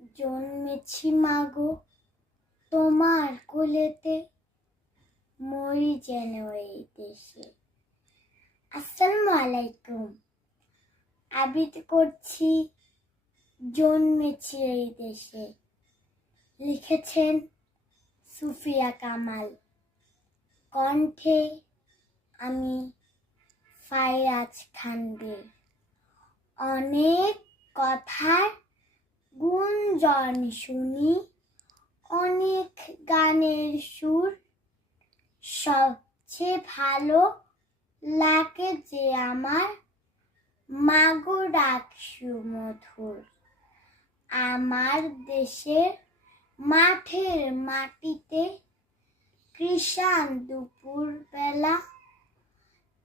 জন্মেছি মাগো তোমার কোলেতে, মরি যেন এই দেশে। আসসালামু আলাইকুম। আবৃত্তি করছি জন্মেছি এই দেশে। লিখেছেন সুফিয়া কামাল, কণ্ঠে আমি ফাইয়াজ খানবীর। অনেক কথার গুঞ্জন শুনি, অনেক গানের সুর, সবচেয়ে ভালো লাগে যে আমার মাগো ডাক সুমধুর। আমার দেশের মাঠের মাটিতে কৃষাণ দুপুর বেলা,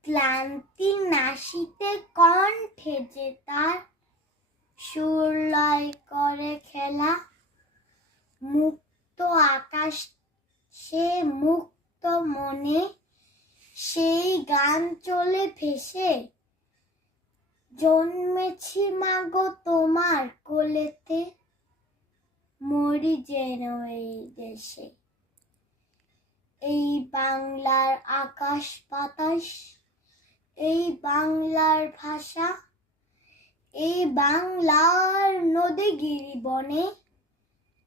ক্লান্তি নাশিতে কণ্ঠে যে তার সুর লয় করে খেলা। মুক্ত আকাশ সে মুক্ত মনে সেই গান চলে ভেসে। জন্মেছি মাগো তোমার কোলেতে, মরি যেন এই দেশে। এই বাংলার আকাশ বাতাস, এই বাংলার ভাষা, এই বাংলার নদী গিরি বনে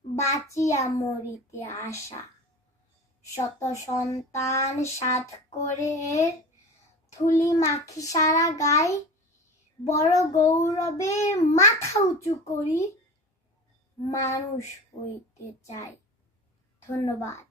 বাঁচিয়া মরিতে আশা। শত সন্তান সাধ করে এর ধুলি মাখি সারা গায়, বড় গৌরবে মাথা উঁচু করি মানুষ হইতে চাই। ধন্যবাদ।